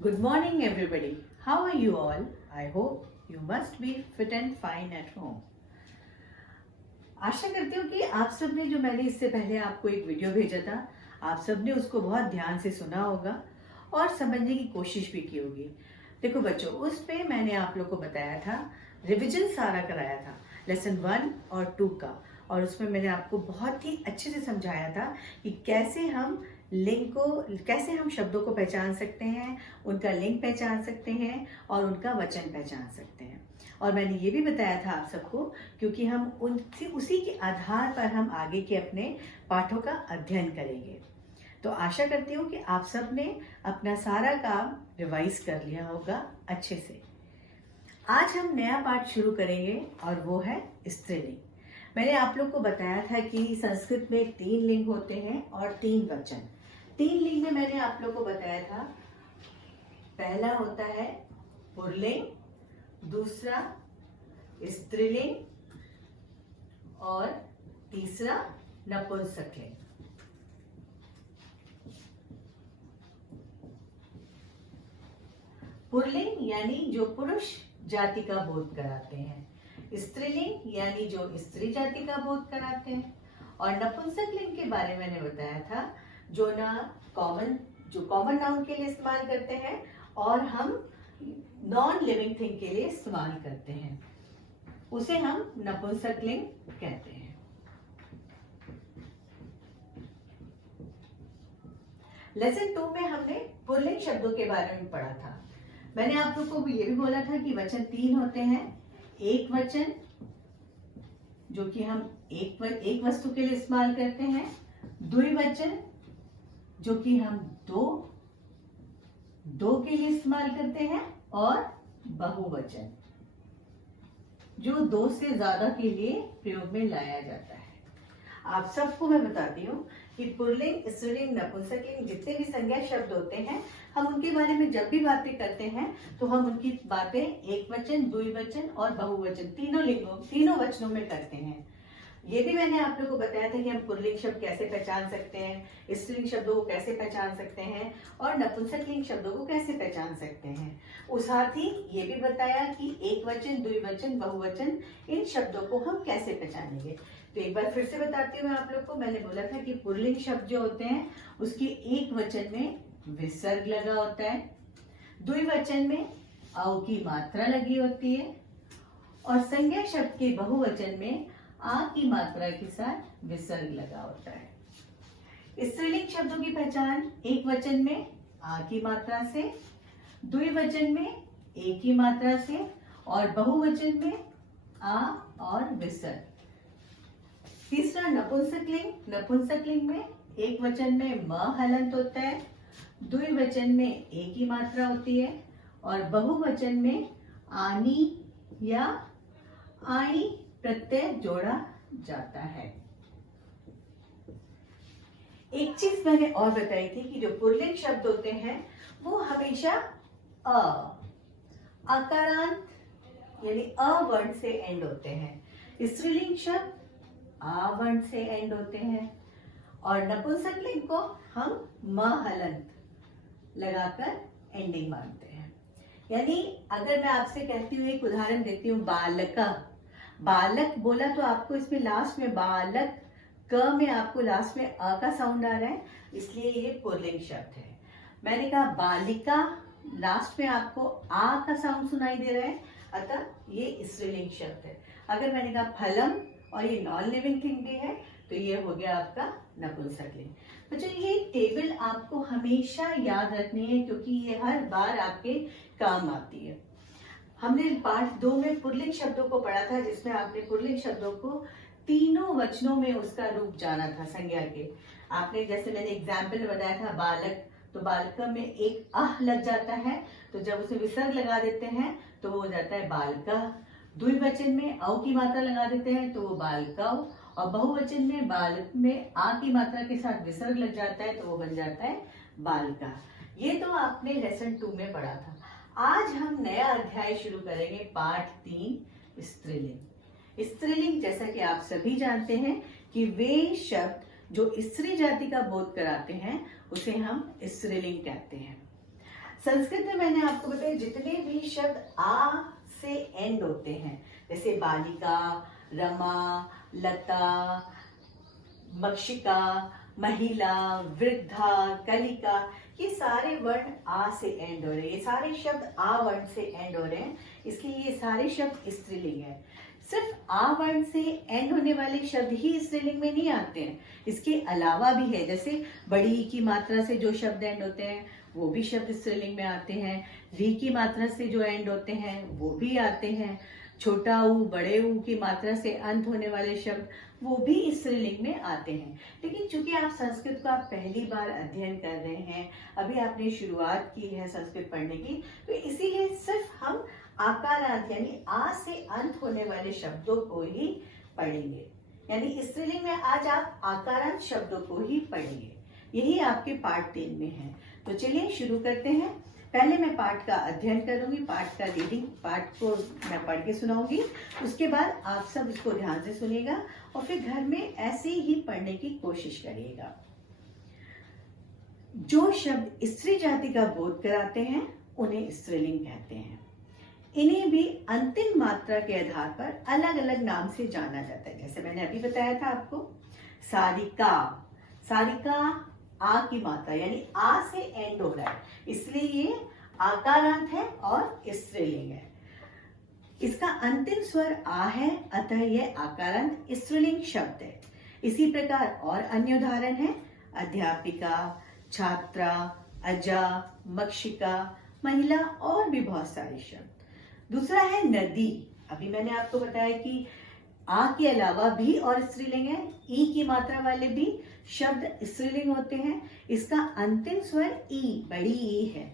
Good morning, everybody. How are you all? I hope you must be fit and fine at home. आशा करती हूँ कि आप सब ने जो मैंने इससे पहले आपको एक वीडियो भेजा था, आप सब ने उसको बहुत ध्यान से सुना होगा और समझने की कोशिश भी की होगी। देखो बच्चों, उस पे मैंने आप लोग को बताया था, रिवीजन सारा कराया था लेसन 1 और 2 का, और उसमें मैंने आपको बहुत ही अच्छे से समझाया था कि कैसे हम कैसे हम शब्दों को पहचान सकते हैं, उनका लिंग पहचान सकते हैं और उनका वचन पहचान सकते हैं। और मैंने ये भी बताया था आप सबको, क्योंकि हम उसी के आधार पर हम आगे के अपने पाठों का अध्ययन करेंगे। तो आशा करती हूँ कि आप सब ने अपना सारा काम रिवाइज कर लिया होगा अच्छे से। आज हम नया पाठ शुरू करेंगे और वो है स्त्रीलिंग। मैंने आप लोग को बताया था कि संस्कृत में 3 लिंग होते हैं और 3 वचन। 3 लिंग में मैंने आप लोग को बताया था, पहला होता है पुल्लिंग, दूसरा स्त्रीलिंग और तीसरा नपुंसकलिंग। पुल्लिंग यानी जो पुरुष जाति का बोध कराते हैं, स्त्रीलिंग यानी जो स्त्री जाति का बोध कराते हैं, और नपुंसकलिंग के बारे में मैंने बताया था जो कॉमन नाउन के लिए इस्तेमाल करते हैं और हम नॉन लिविंग थिंग के लिए इस्तेमाल करते हैं, उसे हम नपुंसकलिंग कहते हैं। लेसन 2 में हमने पुल्लिंग शब्दों के बारे में पढ़ा था। मैंने आप लोगों को ये भी बोला था कि वचन 3 होते हैं। एक वचन जो कि हम एक वस्तु के लिए इस्तेमाल करते हैं, द्विवचन जो कि हम दो के लिए इस्तेमाल करते हैं, और बहुवचन जो 2 से ज्यादा के लिए प्रयोग में लाया जाता है। आप सबको मैं बताती हूँ कि पुल्लिंग, स्त्रीलिंग, नपुंसकलिंग जितने भी संज्ञा शब्द होते हैं, हम उनके बारे में जब भी बातें करते हैं तो हम उनकी बातें एक वचन, द्विवचन और बहुवचन तीनों वचनों में करते हैं। ये भी मैंने आप लोगों को बताया था कि हम पुल्लिंग शब्द कैसे पहचान सकते हैं, स्त्रीलिंग शब्दों को कैसे पहचान सकते हैं और नपुंसकलिंग शब्दों को कैसे पहचान सकते हैं। उस साथ ही ये भी बताया कि एक वचन, द्विवचन, बहुवचन इन शब्दों को हम कैसे पहचानेंगे। तो एक बार फिर से बताती हूँ मैं आप लोग को। मैंने बोला था कि पुल्लिंग शब्द जो होते हैं उसके एक वचन में विसर्ग लगा होता है, द्विवचन में औ की मात्रा लगी होती है, और संज्ञा शब्द के बहुवचन में आ की मात्रा के साथ विसर्ग लगा होता है। स्त्रीलिंग शब्दों की पहचान एक वचन में आ की मात्रा से, द्विवचन में ए की मात्रा से, और बहुवचन में आ और विसर्ग। तीसरा नपुंसकलिंग। नपुंसकलिंग में एक वचन में म हलंत होता है, द्विवचन में ए की मात्रा होती है, और बहुवचन में आनी या आणी प्रत्यय जोड़ा जाता है। एक चीज मैंने और बताई थी कि जो पुल्लिंग शब्द होते हैं वो हमेशा अकारांत यानी अ वर्ण से एंड होते हैं। स्त्रीलिंग शब्द आ वर्ण से एंड होते हैं, और नपुंसकलिंग को हम म हलंत लगाकर एंडिंग मानते हैं। यानी अगर मैं आपसे कहती हूँ, एक उदाहरण देती हूँ, बालका, बालक बोला तो आपको इसमें लास्ट में बालक क में आपको लास्ट में अ का साउंड आ रहा है, इसलिए ये पुल्लिंग शब्द है। मैंने कहा बालिका, लास्ट में आपको आ का साउंड सुनाई दे रहा है, अतः ये स्त्रीलिंग शब्द है। अगर मैंने कहा फलम और ये नॉन लिविंग थिंग भी है तो ये हो गया आपका नपुंसकलिंग। बच्चों, ये टेबल आपको हमेशा याद रखनी है क्योंकि ये हर बार आपके काम आती है। हमने पार्ट 2 में पुल्लिंग शब्दों को पढ़ा था, जिसमें आपने पुल्लिंग शब्दों को तीनों वचनों में उसका रूप जाना था संज्ञा के। आपने जैसे मैंने एग्जाम्पल बताया था बालक, तो बालक में एक अह लग जाता है, तो जब उसे विसर्ग लगा देते हैं तो वो हो जाता है बालका। द्विवचन में औ की मात्रा लगा देते हैं तो वो बालकौ, और बहुवचन में बालक में आ की मात्रा के साथ विसर्ग लग जाता है तो वो बन जाता है बालिका। ये तो आपने लेसन 2 में पढ़ा था। आज हम नया अध्याय शुरू करेंगे, पाठ 3, स्त्रीलिंग। स्त्रीलिंग जैसा कि आप सभी जानते हैं कि वे शब्द जो स्त्री जाति का बोध कराते हैं उसे हम स्त्रीलिंग कहते हैं। संस्कृत में मैंने आपको बताया जितने भी शब्द आ से एंड होते हैं, जैसे बालिका, रमा, लता, मक्षिका, महिला, वृद्धा, कलिका, ये सारे वर्ण आ से एंड हो रहे हैं, ये सारे शब्द आ वर्ण से एंड हो रहे हैं, इसलिए ये सारे शब्द स्त्रीलिंग है। सिर्फ आ वर्ण से एंड होने वाले शब्द ही स्त्रीलिंग में नहीं आते हैं, इसके अलावा भी है, जैसे बड़ी ई की मात्रा से जो शब्द एंड होते हैं वो भी शब्द स्त्रीलिंग में आते हैं, री की मात्रा से जो एंड होते हैं वो भी आते हैं, छोटा ऊ, बड़े ऊ की मात्रा से अंत होने वाले शब्द वो भी स्त्रीलिंग में आते हैं। लेकिन चूंकि आप संस्कृत को आप पहली बार अध्ययन कर रहे हैं, अभी आपने शुरुआत की है संस्कृत पढ़ने की, तो इसीलिए सिर्फ हम आकारांत यानी आ से अंत होने वाले शब्दों को ही पढ़ेंगे, यानी स्त्रीलिंग में आज आप आकारांत शब्दों को ही पढ़ेंगे। यही आपके पाठ 3 में है। तो चलिए शुरू करते हैं। पहले मैं पाठ का अध्ययन करूंगी, पाठ का रीडिंग, पाठ को मैं पढ़ के सुनाऊंगी, उसके बाद आप सब इसको ध्यान से सुनिएगा और फिर घर में ऐसे ही पढ़ने की कोशिश करिएगा। जो शब्द स्त्री जाति का बोध कराते हैं उन्हें स्त्रीलिंग कहते हैं। इन्हें भी अंतिम मात्रा के आधार पर अलग अलग नाम से जाना जाता है। जैसे मैंने अभी बताया था आपको, सारिका, सारिका आ की मात्रा यानी आ से एंड हो रहा है, इसलिए ये आकारांत है और स्त्रीलिंग है। इसका अंतिम स्वर आ है, अतः यह आकारांत स्त्रीलिंग शब्द है। इसी प्रकार और अन्य उदाहरण है अध्यापिका, छात्रा, अजा, मक्षिका, महिला और भी बहुत सारे शब्द। दूसरा है नदी। अभी मैंने आपको बताया कि आ के अलावा भी और स्त्रीलिंग है, ई की मात्रा वाले भी शब्द स्त्रीलिंग होते हैं। इसका अंतिम स्वर ई, बड़ी ई है,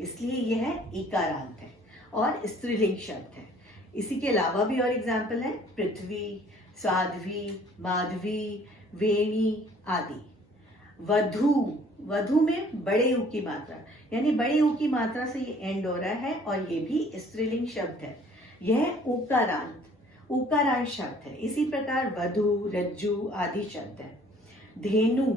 इसलिए यह इकारांत है और स्त्रीलिंग शब्द है। इसी के अलावा भी और एग्जाम्पल है पृथ्वी, साध्वी, माधवी, वेणी आदि। वधु, वधु में बड़े ऊ की मात्रा यानी बड़े ऊ की मात्रा से ये एंड हो रहा है और ये भी स्त्रीलिंग शब्द है, यह उकारांत, उकारांत शब्द है। इसी प्रकार वधु, रज्जु आदि शब्द है। धेनु,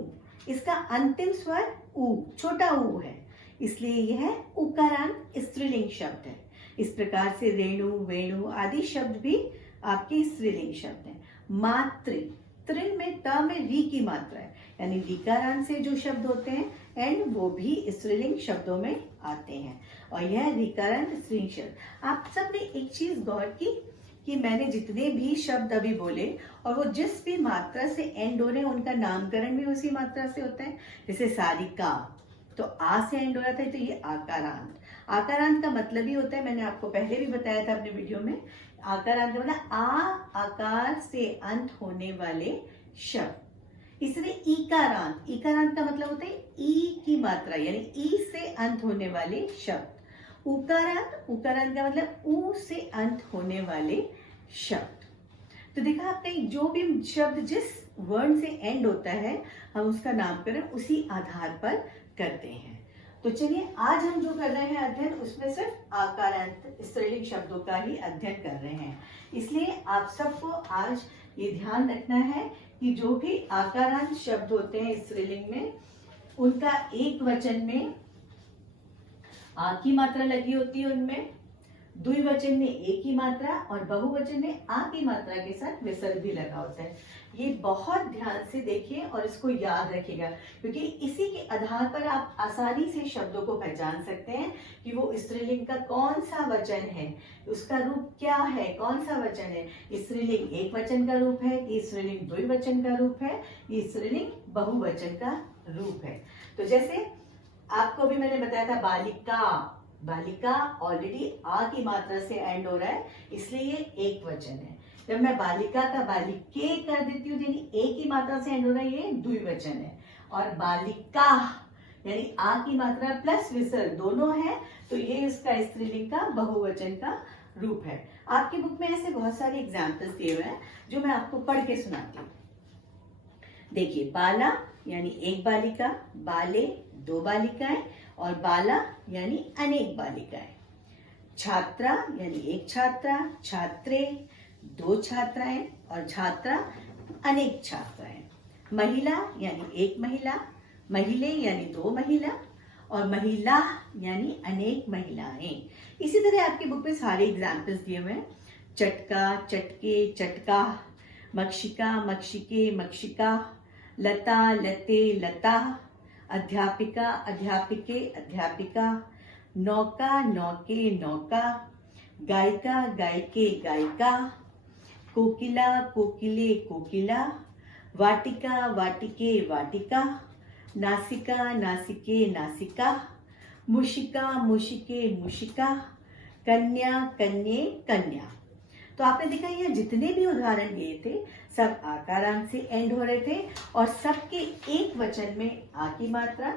इसका अंतिम स्वर ऊ, छोटा ऊ है, इसलिए यह उकारांत स्त्रीलिंग शब्द है। इस प्रकार से रेणु, वेणु आदि शब्द भी आपके स्त्रीलिंग शब्द हैं। मातृ, त्रिन में त में री की मात्रा है, यानी रीकारांत से जो शब्द होते हैं एंड वो भी स्त्रीलिंग शब्दों में आते हैं और यह रीकारांत स्त्रीलिंग शब्द। आप सब ने एक चीज गौर की कि मैंने जितने भी शब्द अभी बोले और वो जिस भी मात्रा से एंड हो रहे हैं उनका नामकरण भी उसी मात्रा से होता है। जैसे सारिका तो आ से एंड हो रहा था, तो ये आकारांत। आकारांत का मतलब ही होता है, मैंने आपको पहले भी बताया था अपने वीडियो में, आकारांत मतलब आ आकार से अंत होने वाले शब्द। इसलिए इकारांत, इकारांत का मतलब होता है ई की मात्रा यानी ई से अंत होने वाले शब्द। उकारांत, उकारांत का मतलब ऊ से अंत होने वाले शब्द। तो देखा आपने, जो भी शब्द जिस वर्ण से एंड होता है हम उसका नामकरण उसी आधार पर करते हैं। तो चलिए आज हम जो कर रहे हैं अध्ययन, उसमें सिर्फ आकारांत स्त्रीलिंग शब्दों का ही अध्ययन कर रहे हैं। इसलिए आप सबको आज ये ध्यान रखना है कि जो भी आकारांत शब्द होते हैं स्त्रीलिंग में, उनका एक वचन में आ की मात्रा लगी होती है, उनमें द्विवचन में ए की मात्रा और बहुवचन में आ की मात्रा के साथ विसर्ग भी लगा होता है। ये बहुत ध्यान से देखिए और इसको याद रखिएगा, क्योंकि इसी के आधार पर आप आसानी से शब्दों को पहचान सकते हैं कि वो स्त्रीलिंग का कौन सा वचन है, उसका रूप क्या है, कौन सा वचन है। स्त्रीलिंग एक वचन का रूप है, ये स्त्रीलिंग द्विवचन का रूप है, ये स्त्रीलिंग बहुवचन का रूप है। तो जैसे आपको भी मैंने बताया था बालिका, बालिका ऑलरेडी आ की मात्रा से एंड हो रहा है, इसलिए ये एक वचन है। जब मैं बालिका का बालिके कर देती हूँ यानी ए की मात्रा से एंड हो रहा है, ये द्विवचन है। और बालिका यानी आ की मात्रा प्लस विसर्ग दोनों है, तो ये इसका स्त्रीलिंग का बहुवचन का रूप है। आपकी बुक में ऐसे बहुत सारे एग्जाम्पल्स दिए हुए हैं जो मैं आपको पढ़ के सुनाती हूँ। देखिए, बाला यानी एक बालिका, बाले दो बालिकाएं और बाला यानी अनेक बालिकाएं। छात्रा यानी एक छात्रा, छात्रे दो छात्राएं और छात्रा अनेक छात्राएं। महिला यानी एक महिला, महिले यानी दो महिला और महिला यानी अनेक महिलाएं। इसी तरह आपकी बुक में सारे एग्जाम्पल्स दिए हुए हैं। चटका, चटके, चटका, मक्षिका, मक्षिके, मक्षिका, लता, लते, लता, अध्यापिका, अध्यापिके, अध्यापिका, नौका, नौके, नौका, गायिका, गायिके, गायिका, कोकिला, कोकिले, कोकिला, वाटिका, वाटिके, वाटिका, नासिका, नासिके, नासिका, मुशिका, मुशिके, मुशिका, कन्या, कन्ये, कन्या। तो आपने देखा यहाँ जितने भी उदाहरण दिए थे सब आकारांत से एंड हो रहे थे और सबके एक वचन में आ की मात्रा,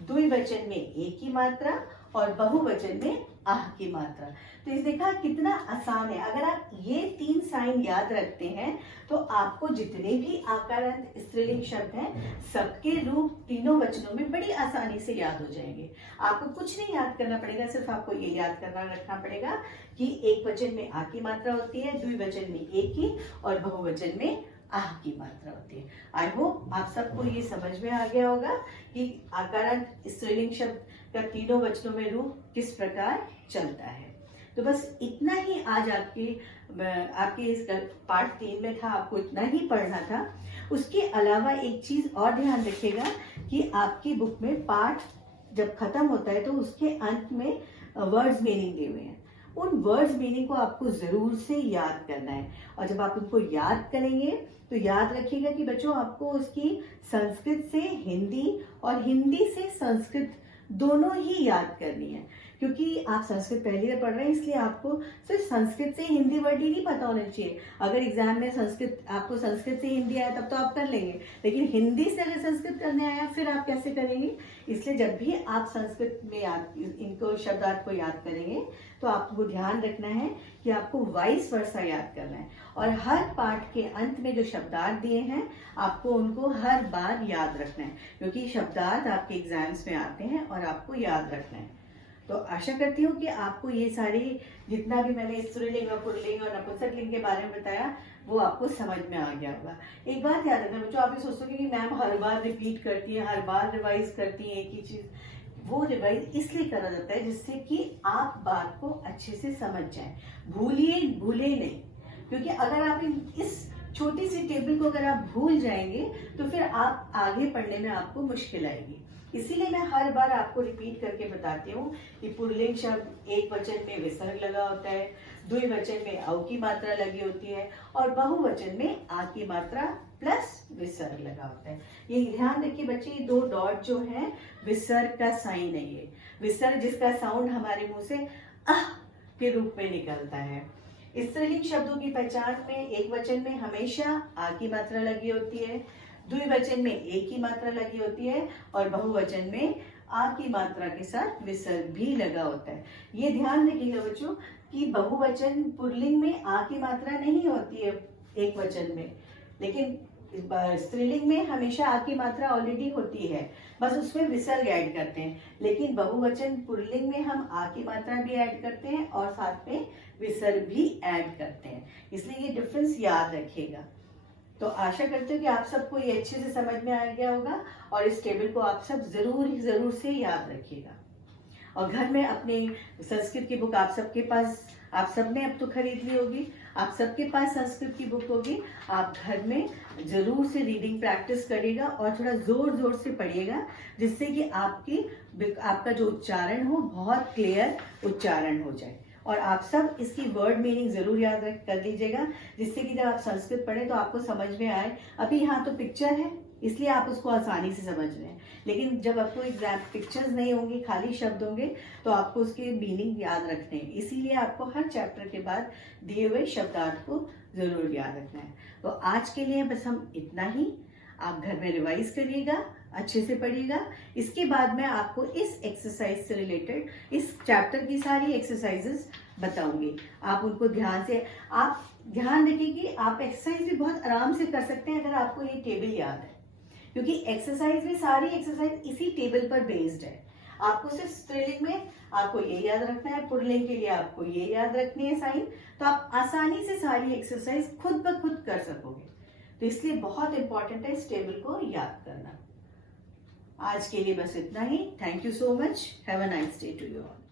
द्विवचन में ए की मात्रा और बहुवचन में आह की मात्रा। तो इस देखा कितना आसान है। अगर आप ये 3 साइन याद रखते हैं तो आपको जितने भी आकारांत स्त्रीलिंग शब्द हैं सबके रूप तीनों वचनों में बड़ी आसानी से याद हो जाएंगे। आपको कुछ नहीं याद करना पड़ेगा, सिर्फ आपको ये याद करना रखना पड़ेगा कि एक वचन में आ की मात्रा होती है, द्विवचन में ए की और बहुवचन में आह की मात्रा होती है। आई होप आप सबको ये समझ में आ गया होगा कि आकारांत स्त्रीलिंग शब्द का तीनों वचनों में रूप किस प्रकार चलता है। तो बस इतना ही आज आपके इस पार्ट 3 में था, आपको इतना ही पढ़ना था। उसके अलावा एक चीज और ध्यान रखिएगा कि आपकी बुक में पार्ट जब खत्म होता है तो उसके अंत में वर्ड्स मीनिंग दिए हुए हैं। उन वर्ड्स मीनिंग को आपको जरूर से याद करना है और जब आप उनको याद करेंगे तो याद रखिएगा कि बच्चों आपको उसकी संस्कृत से हिंदी और हिंदी से संस्कृत दोनों ही याद करनी है, क्योंकि आप संस्कृत पहली बार पढ़ रहे हैं इसलिए आपको सिर्फ संस्कृत से हिंदी वर्ड ही नहीं पता होने चाहिए। अगर एग्जाम में आपको संस्कृत से हिंदी आया तब तो आप कर लेंगे, लेकिन हिंदी से अगर संस्कृत करने आया फिर आप कैसे करेंगे। इसलिए जब भी आप संस्कृत में इनको शब्दार्थ को याद करेंगे तो आपको ध्यान रखना है कि आपको वाइस वर्सा याद करना है और हर पाठ के अंत में जो शब्दार्थ दिए हैं आपको उनको हर बार याद रखना है, क्योंकि शब्दार्थ आपके एग्जाम्स में आते हैं और आपको याद रखना है। तो आशा करती हूँ कि आपको ये सारी जितना भी मैंने स्त्रीलिंग और पुल्लिंग और नपुंसक लिंग के बारे में बताया वो आपको समझ में आ गया होगा। एक बात याद रखना बच्चों, आप ये सोचोगे कि मैम हर बार रिपीट करती है, हर बार रिवाइज करती है एक ही चीज। वो रिवाइज इसलिए करा जाता है जिससे कि आप बात को अच्छे से समझ जाएं, भूले नहीं। क्योंकि अगर आप इस छोटी सी टेबल को अगर आप भूल जाएंगे तो फिर आप आगे पढ़ने में आपको मुश्किल आएगी। इसीलिए मैं हर बार आपको रिपीट करके बताती हूँ कि पुल्लिंग शब्द एक वचन में विसर्ग लगा होता है, द्विवचन में औ की मात्रा लगी होती है और बहुवचन में आ की मात्रा प्लस विसर्ग लगा होता है। ये ध्यान रखिए बच्चे, ये 2 डॉट जो है विसर्ग का साइन है। ये विसर्ग जिसका साउंड हमारे मुंह से आह के रूप में निकलता है। स्त्रीलिंग शब्दों की पहचान में एक वचन में हमेशा आ की मात्रा लगी होती है, द्विवचन में ए की मात्रा लगी होती है और बहुवचन में आ की मात्रा के साथ विसर्ग भी लगा होता है। ये ध्यान रखिएगा बच्चों कि बहुवचन पुल्लिंग में आ की मात्रा नहीं होती है एक वचन में, लेकिन स्त्रीलिंग में हमेशा आ की मात्रा ऑलरेडी होती है, बस उसमें विसर्ग ऐड करते हैं। लेकिन बहुवचन पुल्लिंग में हम आ की मात्रा भी ऐड करते हैं और साथ में विसर्ग भी ऐड करते हैं, इसलिए ये डिफरेंस याद रखिएगा। तो आशा करते हो कि आप सबको ये अच्छे से समझ में आ गया होगा और इस टेबल को आप सब जरूर से याद रखिएगा। और घर में अपने संस्कृत की बुक आप सबने अब तो खरीद ली होगी, आप सबके पास संस्कृत की बुक होगी। आप घर में जरूर से रीडिंग प्रैक्टिस करिएगा और थोड़ा जोर से पढ़िएगा, जिससे कि आपका जो उच्चारण हो बहुत क्लियर उच्चारण हो जाए। और आप सब इसकी वर्ड मीनिंग जरूर याद कर लीजिएगा, जिससे कि जब आप संस्कृत पढ़ें तो आपको समझ में आए। अभी यहाँ तो पिक्चर है इसलिए आप उसको आसानी से समझ रहे हैं, लेकिन जब आपको एग्जाम पिक्चर्स नहीं होंगी, खाली शब्द होंगे, तो आपको उसके मीनिंग याद रखने हैं। इसीलिए आपको हर चैप्टर के बाद दिए हुए शब्दार्थ को जरूर याद रखना है। तो आज के लिए बस हम इतना ही। आप घर में रिवाइज करिएगा, अच्छे से पढ़िएगा। इसके बाद मैं आपको इस एक्सरसाइज से रिलेटेड इस चैप्टर की सारी एक्सरसाइजेस बताऊंगी। आप उनको ध्यान रखिए कि आप एक्सरसाइज भी बहुत आराम से कर सकते हैं अगर आपको ये टेबल याद है, क्योंकि एक्सरसाइज में सारी एक्सरसाइज इसी टेबल पर बेस्ड है। आपको सिर्फ स्त्रीलिंग में आपको ये याद रखना है, पुल्लिंग के लिए आपको ये याद रखनी है साइन, तो आप आसानी से सारी एक्सरसाइज खुद ब खुद कर सकोगे। तो इसलिए बहुत इंपॉर्टेंट है इस टेबल को याद करना। आज के लिए बस इतना ही। Thank you so much. Have a nice day to you all.